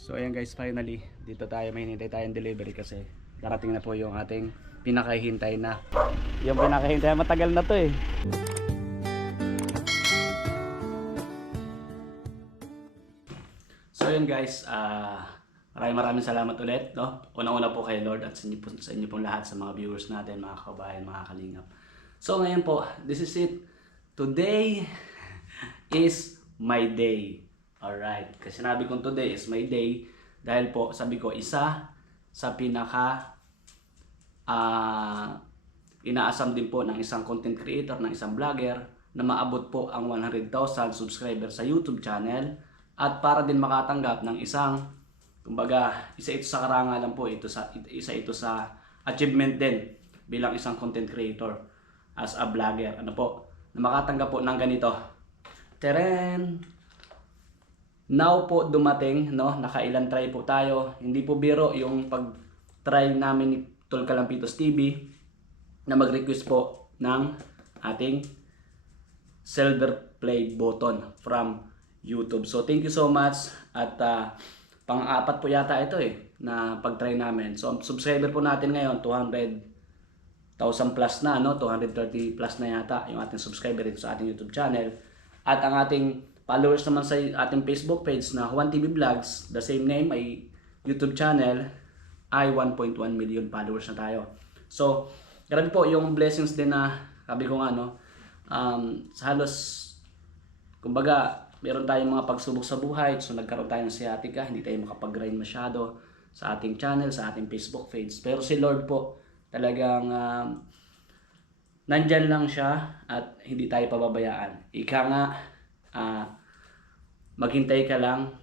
So ayan guys, finally dito tayo, may hinintay tayong delivery kasi darating na po yung ating pinakahihintay na. Yung pinakahihintay, matagal na to eh. So ayan guys, maraming salamat ulit, no? Unang-una po kay Lord at sa inyo pong lahat, sa mga viewers natin, mga kabayan, mga kalingap. So ngayon po, this is it. Today is my day. Alright, kasi sinabi kong today is my day dahil po sabi ko isa sa pinaka inaasam din po ng isang content creator, ng isang vlogger na maabot po ang 100,000 subscribers sa YouTube channel at para din makatanggap ng isang, kumbaga, isa ito sa karangalan po, isa ito sa achievement din bilang isang content creator as a vlogger. Ano po, na makatanggap po ng ganito. Teren! Now po dumating, no? Nakailan try po tayo. Hindi po biro yung pag-try namin ni Tol Kalampitos TV na mag-request po ng ating silver play button from YouTube. So thank you so much at pang-apat po yata ito eh na pag-try namin. So subscriber po natin ngayon 200,000 plus na, no? 230 plus na yata yung ating subscriber dito sa ating YouTube channel. At ang ating followers naman sa ating Facebook page na Juan TV Vlogs, the same name ay YouTube channel, ay 1.1 million followers na tayo. So, grabe po yung blessings din na sabi ko nga, no, sa halos, kumbaga, meron tayong mga pagsubok sa buhay. So, nagkaroon tayo ng sciatica, hindi tayo makapag-grind masyado sa ating channel, sa ating Facebook page. Pero si Lord po, talagang nandyan lang siya at hindi tayo pababayaan. Ika nga, maghintay ka lang,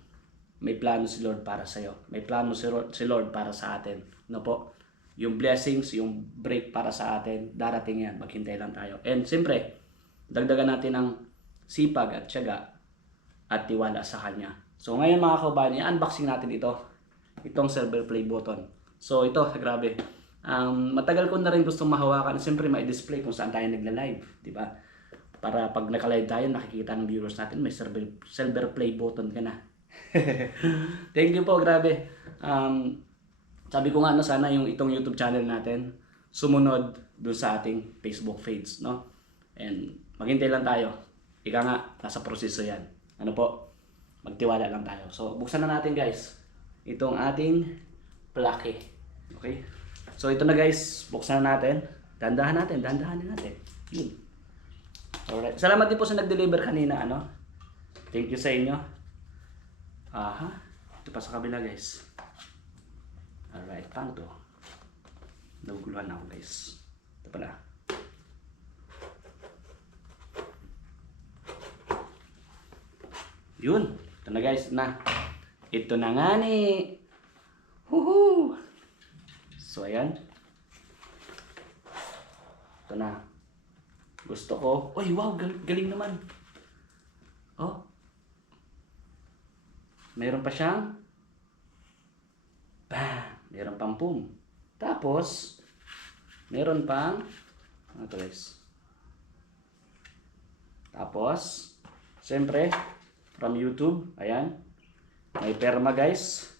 may plano si Lord para sa iyo. May plano si Lord para sa atin. No po? Yung blessings, yung break para sa atin, darating yan. Maghintay lang tayo. And siyempre, dagdagan natin ng sipag at tiyaga at tiwala sa Kanya. So ngayon mga kababayan, i-unboxing natin ito. Itong silver play button. So ito, grabe. Matagal ko na rin gustong mahawakan. Siyempre, may display kung saan tayo nagla-live. Diba? Para pag naka-live tayo, nakikita ng viewers natin, may silver play button ka na. Thank you po, grabe. Sabi ko nga, no, sana yung itong YouTube channel natin sumunod dun sa ating Facebook page, no? And maghintay lang tayo. Ika nga, nasa proseso yan. Ano po? Magtiwala lang tayo. So, buksan na natin guys itong ating plaque. Okay? So, ito na guys, buksan na natin. Dandahan natin. Yun. Alright. Salamat din po sa nag-deliver kanina, ano? Thank you sa inyo. Aha. Ito pa sa kabila, guys. Alright. Paano to? Naguguluhan ako, guys. Ito pala. Yun. Ito na, guys. Ito na nga ni. Woohoo! So, ayan. Ito na. Gusto ko. Uy, wow, galing naman. Oh. Meron pa siyang bam, meron pang boom. Tapos meron pang ano to guys? Tapos siyempre from YouTube, ayan. May perma guys.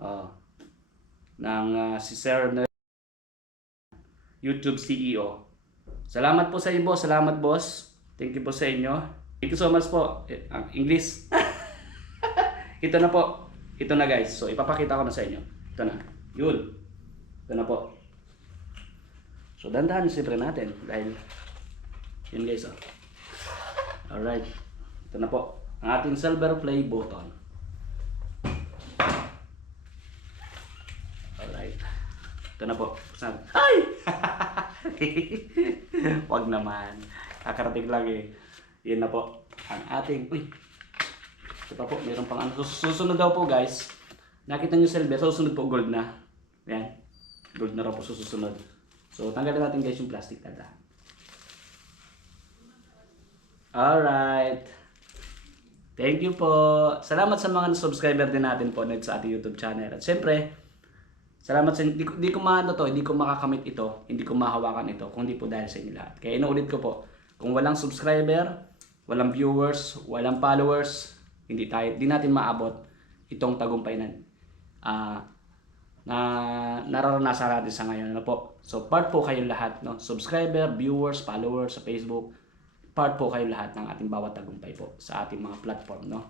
Oh. Ng si Sir na YouTube CEO. Salamat po sa inyo, boss. Salamat, boss. Thank you po sa inyo. Thank you so much po. English. Ito na po. Ito na, guys. So, ipapakita ko na sa inyo. Ito na. Yun. Ito na po. So, dandahan siyempre natin. Dahil, yun guys, oh. Alright. Ito na po. Ang ating silver play button. Alright. Ito na po. Ay! Wag naman. Kakarating lang eh. Yun na po. Ang ating... Uy! Ito pa po. Meron pang ano. Susunod daw po guys. Nakita nyo silver. Susunod po gold na. Yan. Gold na raw po susunod. So tanggalin natin guys yung plastic. Tanda. Alright. Thank you po. Salamat sa mga subscriber din natin po sa ating YouTube channel. At syempre, salamat sa hindi ko hindi ko makakamit ito, hindi ko mahawakan ito kung hindi po dahil sa inyo lahat. Kaya inuulit ko po, kung walang subscriber, walang viewers, walang followers, hindi natin maabot itong tagumpay ah, na nararanasan natin sa ngayon, ano po. So part po kayo lahat, no? Subscriber, viewers, followers sa Facebook, part po kayo lahat ng ating bawat tagumpay po sa ating mga platform, no?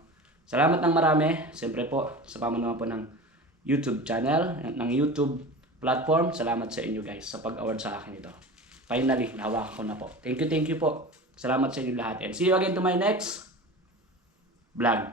Salamat ng marami, siyempre po sa pamamagitan po ng YouTube channel, ng YouTube platform. Salamat sa inyo guys sa pag-award sa akin ito. Finally, nahawakan ko na po. Thank you po. Salamat sa inyo lahat and see you again to my next vlog.